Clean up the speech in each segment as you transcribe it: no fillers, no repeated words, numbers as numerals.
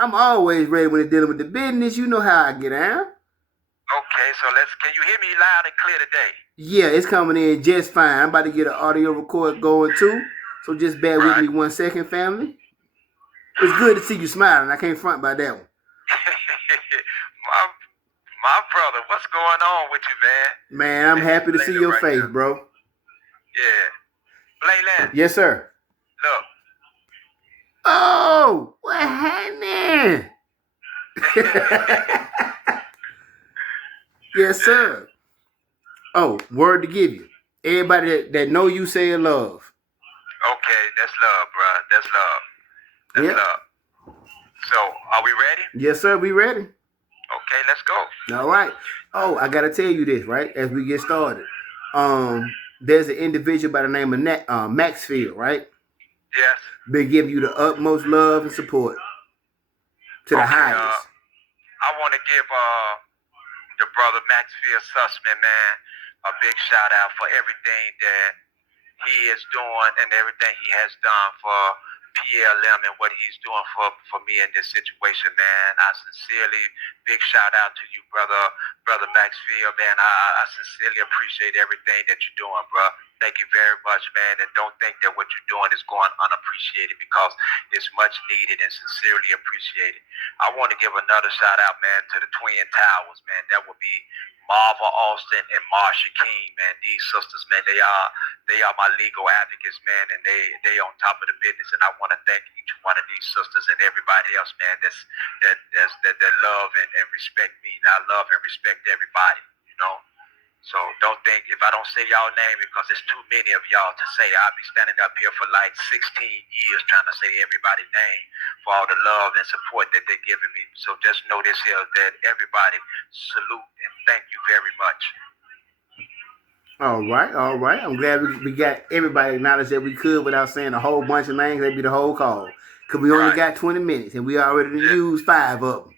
I'm always ready when it's dealing with the business. You know how I get down. Okay, so can you hear me loud and clear today? Yeah, it's coming in just fine. I'm about to get an audio record going too. So just bear with Right. me 1 second, family. It's good to see you smiling. I can't front by that one. my my brother, what's going on with you, man? Man, I'm This is happy to see Layla your right face, here. bro. Yeah. Layla, Yes, sir. look. Oh, what happened? Yes, sir. Oh, word to give you. Everybody that know you say love. Okay, that's love, bro. That's love. That's Yep. love. So, are we ready? Yes, sir. We ready. Okay, let's go. All right. Oh, I gotta tell you this, right? As we get started. There's an individual by the name of Maxfield, right? Yes. Been giving you the utmost love and support to the Okay, highest. I want to give the brother Maxfield Sussman, man, a big shout out for everything that he is doing and everything he has done for PLM and what he's doing for me in this situation, man. I sincerely, big shout out to you, brother Maxfield, man. I sincerely appreciate everything that you're doing, bro. Thank you very much, man. And don't think that what you're doing is going unappreciated because it's much needed and sincerely appreciated. I want to give another shout out, man, to the Twin Towers, man. That would be Marva Austin and Marsha King, man. These sisters, man, they are my legal advocates, man, and they on top of the business. And I want to thank each one of these sisters and everybody else, man, that love and respect me. And I love and respect everybody, you know. So don't think if I don't say y'all name because there's too many of y'all to say. I'll be standing up here for like 16 years trying to say everybody's name for all the love and support that they're giving me. So just know this here that everybody salute and thank you very much. All right, all right. I'm glad we got everybody acknowledged that we could without saying a whole bunch of names. That'd be the whole call. Because we only got 20 minutes and we already used 5 of them.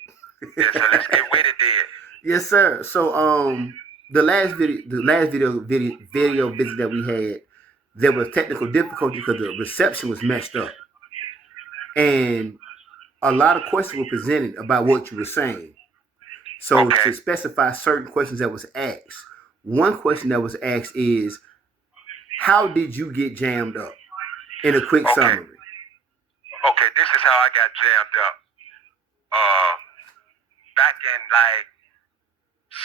Yeah, so let's get with it then. Yes, sir. So the last video visit that we had, there was technical difficulty because the reception was messed up. And a lot of questions were presented about what you were saying. So to specify certain questions that was asked, one question that was asked is, how did you get jammed up? In a quick summary. Okay, this is how I got jammed up. Back in like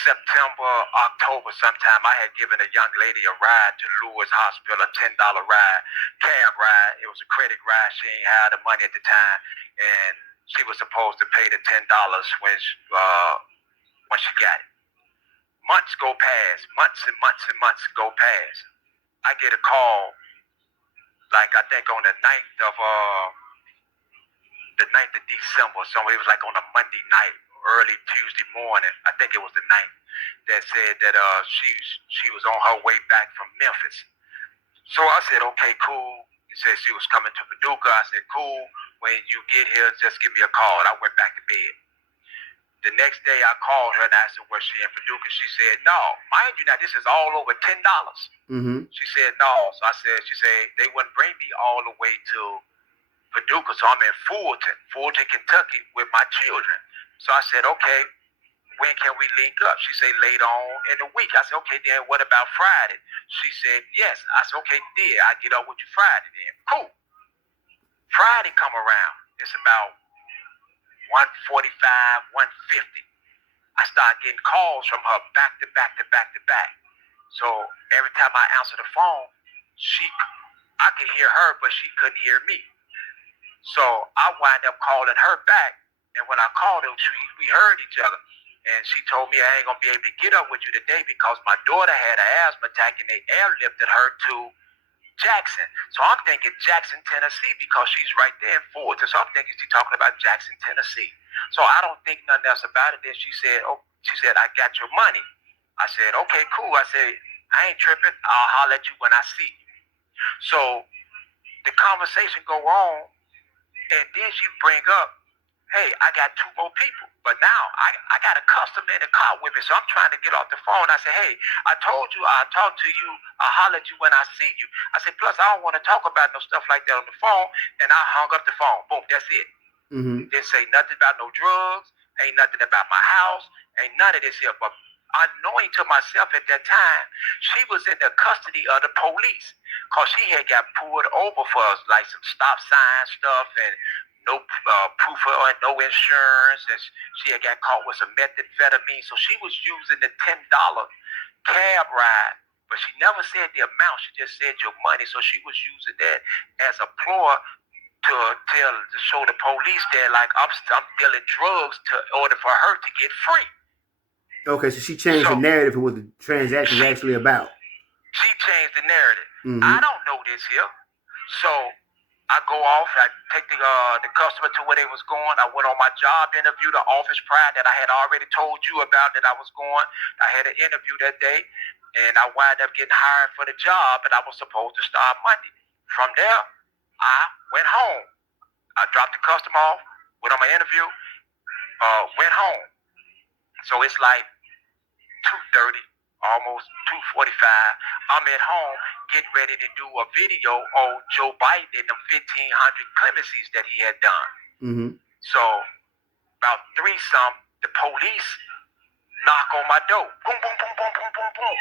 September, October sometime, I had given a young lady a ride to Lewis Hospital, a $10 ride, cab ride. It was a credit ride. She ain't had the money at the time, and she was supposed to pay the $10 when she got it. Months go past, months and months and months go past. I get a call, like I think on the 9th of December. So it was like on a Monday night, early Tuesday morning. I think it was the 9th. That said that she was on her way back from Memphis. So I said, okay, cool. He said she was coming to Paducah. I said, cool. When you get here, just give me a call. And I went back to bed. The next day I called her and asked her was she in Paducah. She said, no. Mind you now, this is all over $10. Mm-hmm. She said, no. So she said, they wouldn't bring me all the way to Paducah. So I'm in Fulton, Kentucky with my children. So I said, okay, when can we link up? She said, later on in the week. I said, okay, then what about Friday? She said, yes. I said, okay, dear, I get up with you Friday then. Cool. Friday come around. It's about 1:45, 1:50. I start getting calls from her back to back to back to back. So every time I answer the phone, I could hear her, but she couldn't hear me. So I wind up calling her back. And when I called her, we heard each other. And she told me I ain't going to be able to get up with you today because my daughter had an asthma attack and they airlifted her to Jackson. So I'm thinking Jackson, Tennessee, because she's right there in Fulton. So I'm thinking she's talking about Jackson, Tennessee. So I don't think nothing else about it. Then she said, I got your money. I said, okay, cool. I said, I ain't tripping. I'll holler at you when I see you. So the conversation go on, and then she bring up, hey, I got 2 more people. But now I got a customer in the car with me, so I'm trying to get off the phone. I said, hey, I told you I'll talk to you. I'll holler at you when I see you. I said, plus I don't want to talk about no stuff like that on the phone. And I hung up the phone. Boom, that's it. Mm-hmm. Didn't say nothing about no drugs. Ain't nothing about my house. Ain't none of this here. But unknowing to myself at that time, she was in the custody of the police because she had got pulled over for like some stop sign stuff and no proof and no insurance. And she had got caught with some methamphetamine. So she was using the $10 cab ride. But she never said the amount. She just said your money. So she was using that as a ploy to show the police that like I'm dealing drugs to order for her to get free. Okay, so she changed the narrative of what the transaction is actually about. She changed the narrative. Mm-hmm. I don't know this here, so I go off. I take the customer to where they was going. I went on my job interview, the office prior that I had already told you about that I was going. I had an interview that day, and I wound up getting hired for the job, and I was supposed to start Monday. From there, I went home. I dropped the customer off, went on my interview, went home. So it's like 2:30, almost 2:45. I'm at home getting ready to do a video on Joe Biden and the 1,500 clemencies that he had done. Mm-hmm. So about the police knock on my door. Boom, boom, boom, boom, boom, boom, boom.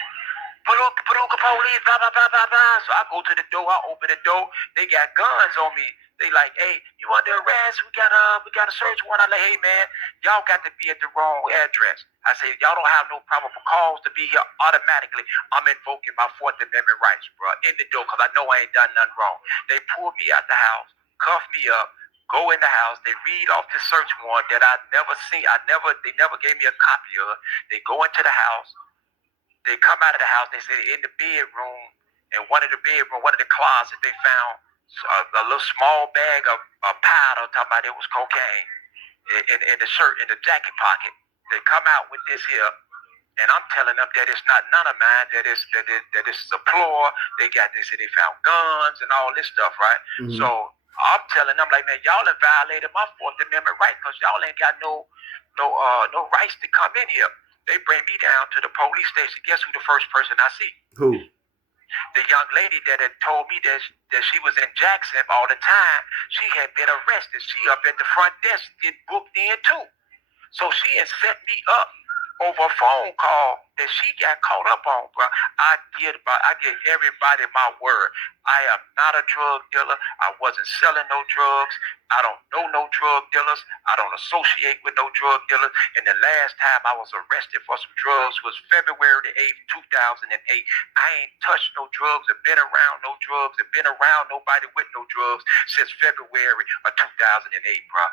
Paducah police, blah, blah, blah, blah, blah. So I go to the door, I open the door. They got guns on me. They like, hey, you under arrest? We got a search warrant. I'm like, hey man, y'all got to be at the wrong address. I say, y'all don't have no probable cause to be here automatically. I'm invoking my 4th Amendment rights, bro, in the door, because I know I ain't done nothing wrong. They pulled me out the house, cuffed me up, go in the house. They read off the search warrant that I never seen. They never gave me a copy of. They go into the house. They come out of the house. They say in the bedroom, in one of the closets, they found a little small bag of powder. Talking about it was cocaine in the shirt, in the jacket pocket. They come out with this here, and I'm telling them that it's not none of mine. That it's a ploy. They got this. They found guns and all this stuff, right? Mm-hmm. So I'm telling them like, man, y'all have violated my 4th Amendment right because y'all ain't got no rights to come in here. They bring me down to the police station. Guess who the first person I see? Who? The young lady that had told me that she was in Jackson all the time. She had been arrested. She up at the front desk, get booked in too. So she had set me up over a phone call that she got caught up on, bro. I give everybody my word. I am not a drug dealer. I wasn't selling no drugs. I don't know no drug dealers. I don't associate with no drug dealers. And the last time I was arrested for some drugs was February the 8th, 2008. I ain't touched no drugs or been around no drugs or been around nobody with no drugs since February of 2008, bro.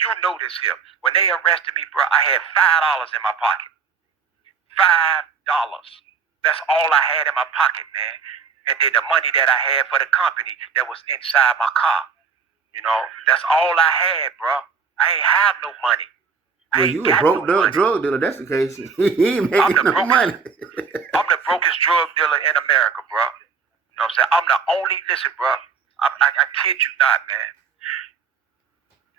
You know this here. When they arrested me, bro, I had $5 in my pocket. $5. That's all I had in my pocket, man. And then the money that I had for the company that was inside my car. You know, that's all I had, bro. I ain't have no money. Well, you a broke drug dealer. That's the case. He ain't making no money. I'm the brokest drug dealer in America, bro. You know what I'm saying? I'm the only. Listen, bro. I kid you not, man.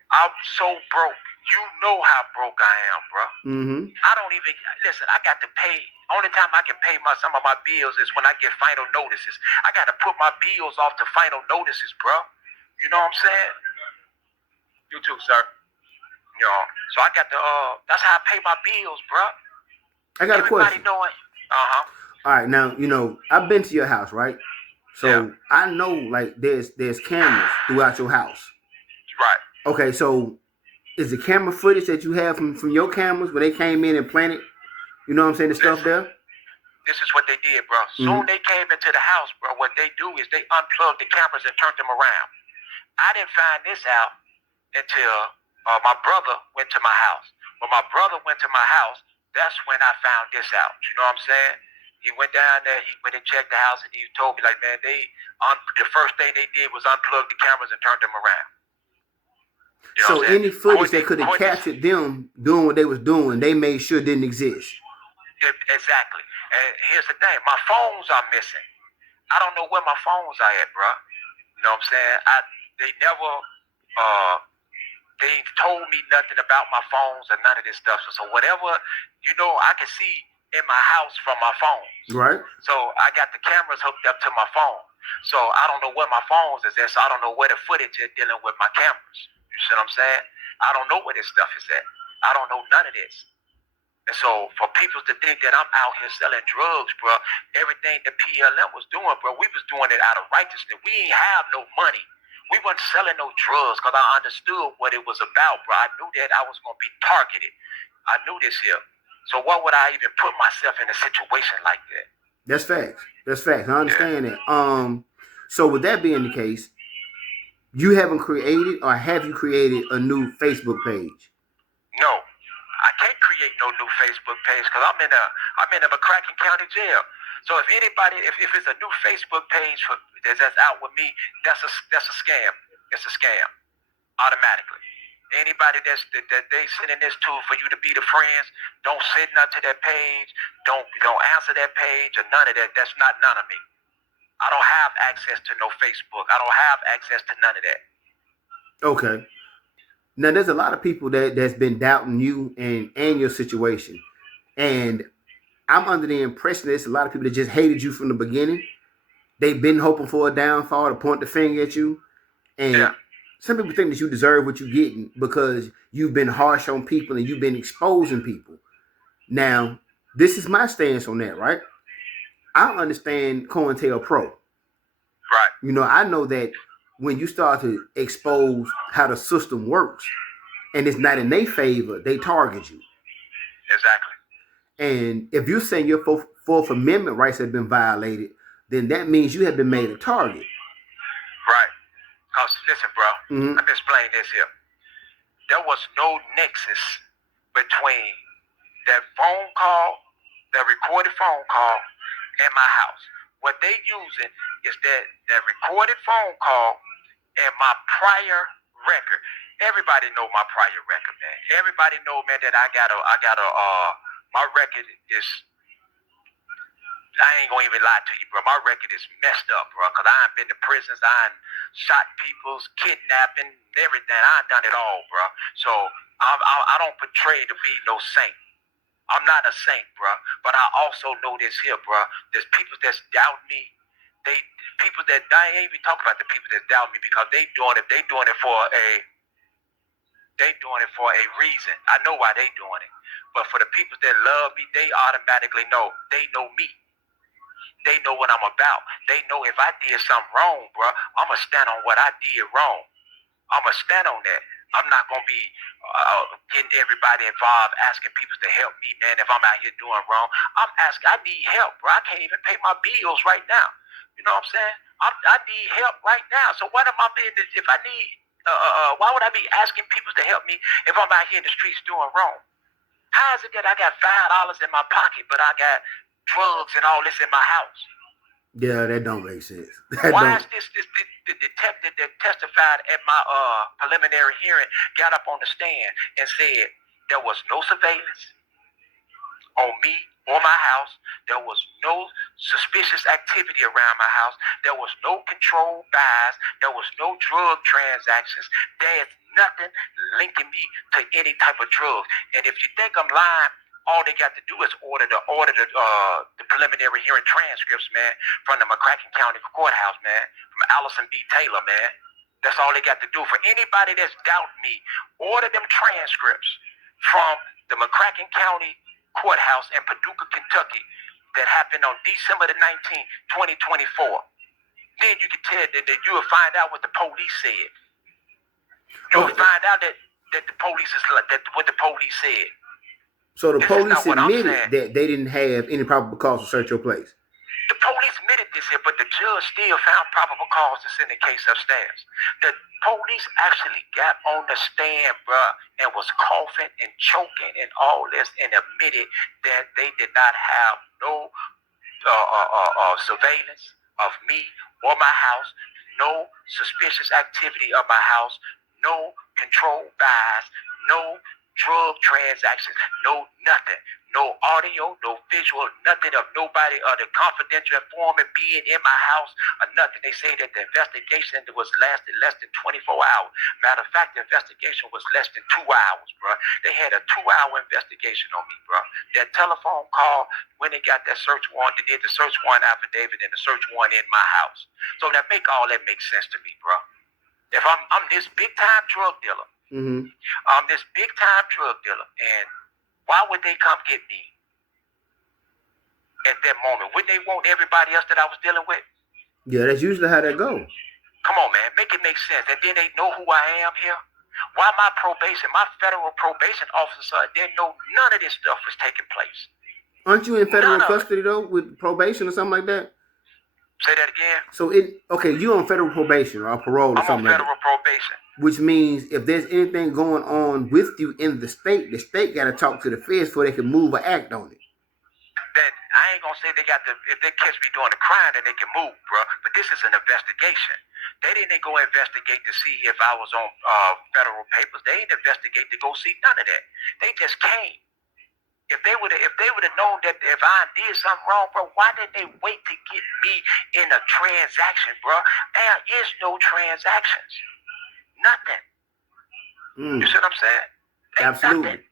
I'm so broke. You know how broke I am, bro. Mm-hmm. I don't even listen. I got to pay. Only time I can pay some of my bills is when I get final notices. I got to put my bills off to final notices, bro. You know what I'm saying? You too, sir. You know, so I got to. That's how I pay my bills, bro. I got a question. Knowing. All right, now you know I've been to your house, right? So yeah. I know like there's cameras throughout your house. Right. Okay, so is the camera footage that you have from your cameras when they came in and planted, you know what I'm saying, the stuff there? This is what they did, bro. Soon they came into the house, bro. What they do is they unplugged the cameras and turned them around. I didn't find this out until my brother went to my house. When my brother went to my house, that's when I found this out. You know what I'm saying? He went down there, he went and checked the house, and he told me, like, man, the first thing they did was unplug the cameras and turn them around. You know so any footage that could have captured them doing what they was doing, they made sure didn't exist. Exactly. And here's the thing, my phones are missing. I don't know where my phones are at, bro. You know what I'm saying? They never they told me nothing about my phones or none of this stuff. So whatever, you know, I can see in my house from my phones. Right. So I got the cameras hooked up to my phone. So I don't know where my phones is at, so I don't know where the footage is dealing with my cameras. You You see what I'm saying? I don't know where this stuff is at. I don't know none of this. And so for people to think that I'm out here selling drugs, bro, everything the PLM was doing, bro, we was doing it out of righteousness. We ain't have no money. We wasn't selling no drugs because I understood what it was about, bro. I knew that I was going to be targeted. I knew this here. So why would I even put myself in a situation like that? That's facts. That's facts. I understand that. So with that being the case, you haven't created or have you created a new Facebook page? No, I can't create no new Facebook page because I'm in a McCracken County jail. So if anybody, if it's a new Facebook page that's out with me, that's a scam. It's a scam automatically. Anybody that they sending this to for you to be the friends, don't send nothing to that page. Don't answer that page or none of that. That's not none of me. I don't have access to no Facebook. I don't have access to none of that. Okay. Now there's a lot of people that's been doubting you and your situation. And I'm under the impression there's a lot of people that just hated you from the beginning. They've been hoping for a downfall to point the finger at you. And some people think that you deserve what you're getting because you've been harsh on people and you've been exposing people. Now, this is my stance on that, right? I understand COINTELPRO. Right. You know, I know that when you start to expose how the system works and it's not in their favor, they target you. Exactly. And if you're saying your Fourth Amendment rights have been violated, then that means you have been made a target. Right. Because, listen, bro, let me explain this here. There was no nexus between that phone call, that recorded phone call, and my house. What they using is that recorded phone call and my prior record. Everybody know my prior record, man. Everybody know, man, that I got a my record is, I ain't gonna even lie to you, bro. My record is messed up, bro, because I ain't been to prisons. I ain't shot people's kidnapping, everything. I ain't done it all, bro. So I don't portray to be no saint. I'm not a saint, bro. But I also know this here, bro. There's people that's doubt me. I ain't even talking about the people that doubt me because they doing it for a reason. I know why they doing it. But for the people that love me, they automatically know. They know me. They know what I'm about. They know if I did something wrong, bro, I'm going to stand on what I did wrong. I'm going to stand on that. I'm not going to be getting everybody involved, asking people to help me, man, if I'm out here doing wrong. I need help, bro. I can't even pay my bills right now. You know what I'm saying? I need help right now. So what am I being, if I need, why would I be asking people to help me if I'm out here in the streets doing wrong? How is it that I got $5 in my pocket, but I got drugs and all this in my house? Yeah, that don't make sense. Why is this the detective that testified at my preliminary hearing got up on the stand and said there was no surveillance on me or my house. There was no suspicious activity around my house. There was no controlled buys. There was no drug transactions. There's nothing linking me to any type of drugs. And if you think I'm lying, all they got to do is order the preliminary hearing transcripts, man, from the McCracken County Courthouse, man, from Allison B. Taylor, man. That's all they got to do. For anybody that's doubting me, order them transcripts from the McCracken County Courthouse in Paducah, Kentucky, that happened on December the 19th, 2024. Then you can tell that you will find out what the police said. You will find out that the police is what the police said. So the police admitted that they didn't have any probable cause to search your place. The police admitted this here, but the judge still found probable cause to send the case upstairs. The police actually got on the stand, bro, and was coughing and choking and all this, and admitted that they did not have no surveillance of me or my house, no suspicious activity of my house, no controlled buys, no drug transactions, no nothing. No audio, no visual, nothing of nobody or the confidential informant being in my house or nothing. They say that the investigation lasted less than 24 hours. Matter of fact, the investigation was less than 2 hours, bro. They had a 2-hour investigation on me, bro. That telephone call, when they got that search warrant, they did the search warrant affidavit and the search warrant in my house. So that make sense to me, bro. If I'm this big time drug dealer, I'm this big time drug dealer, and why would they come get me at that moment? Wouldn't they want everybody else that I was dealing with? Yeah, that's usually how that go. Come on, man, make it make sense. And then they know who I am here. Why my federal probation officer didn't know none of this stuff was taking place. Aren't you in federal custody though, with probation or something like that? Say that again. So you on federal probation or parole or something like that. I'm on federal probation. Which means if there's anything going on with you in the state got to talk to the feds before they can move or act on it. That I ain't gonna say if they catch me doing a crime, then they can move, bro. But this is an investigation. They didn't go investigate to see if I was on federal papers. They didn't investigate to go see none of that. They just came. If they would have known that if I did something wrong, bro, why didn't they wait to get me in a transaction, bro? There is no transactions. Nothing. You see what I'm saying? Absolutely. Nothing.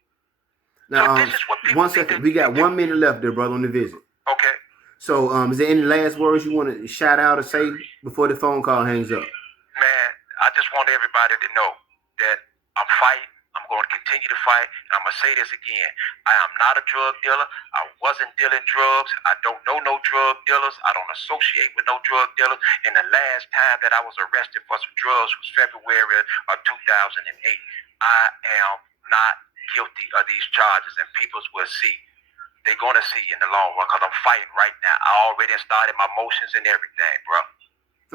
Now, so this is what people 1 second. We got 1 minute left there, brother, on the visit. Okay. So, is there any last words you want to shout out or say before the phone call hangs up? Man, I just want everybody to know that I'm fighting. I'm going to continue to fight. And I'm going to say this again. I am not a drug dealer. I wasn't dealing drugs. I don't know no drug dealers. I don't associate with no drug dealers. And the last time that I was arrested for some drugs was February of 2008. I am not guilty of these charges, and people will see. They're going to see in the long run because I'm fighting right now. I already started my motions and everything, bro.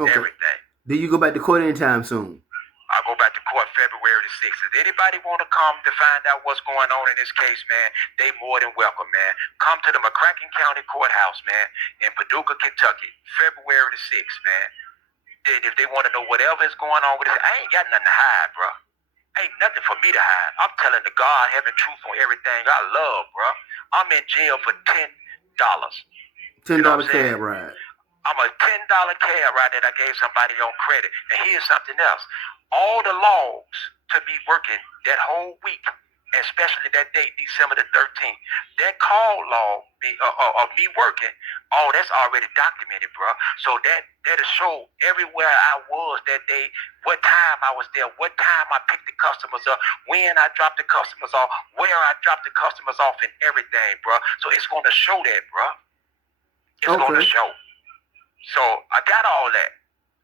Okay. Everything. Do you go back to court anytime soon? I go back to court February the 6th. If anybody want to come to find out what's going on in this case, man, they more than welcome, man. Come to the McCracken County Courthouse, man, in Paducah, Kentucky, February the 6th, man. Then if they want to know whatever is going on with this, I ain't got nothing to hide, bro. Ain't nothing for me to hide. I'm telling the God, heaven, truth on everything I love, bro. I'm in jail for $10. $10 cab ride. I'm a $10 cab ride that I gave somebody on credit. And here's something else. All the logs to be working that whole week, especially that day, December the 13th, that call log of me working, that's already documented, bro. So that'll show everywhere I was that day, what time I was there, what time I picked the customers up, when I dropped the customers off, where I dropped the customers off, and everything, bro. So it's going to show that, bro. It's going to show. So I got all that.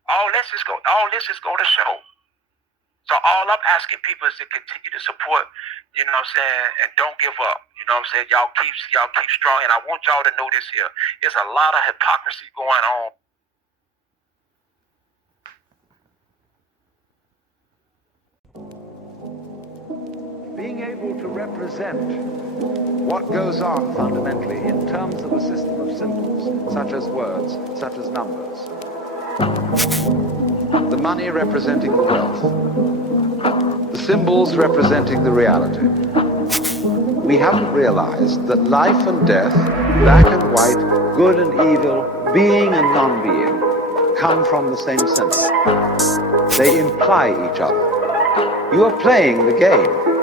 All this is going to show. So all I'm asking people is to continue to support, you know what I'm saying, and don't give up. You know what I'm saying? Y'all keep strong. And I want y'all to know this here. There's a lot of hypocrisy going on. Being able to represent what goes on fundamentally in terms of a system of symbols, such as words, such as numbers. The money representing the wealth. The symbols representing the reality. We haven't realized that life and death, black and white, good and evil, being and non-being, come from the same symbol. They imply each other. You are playing the game.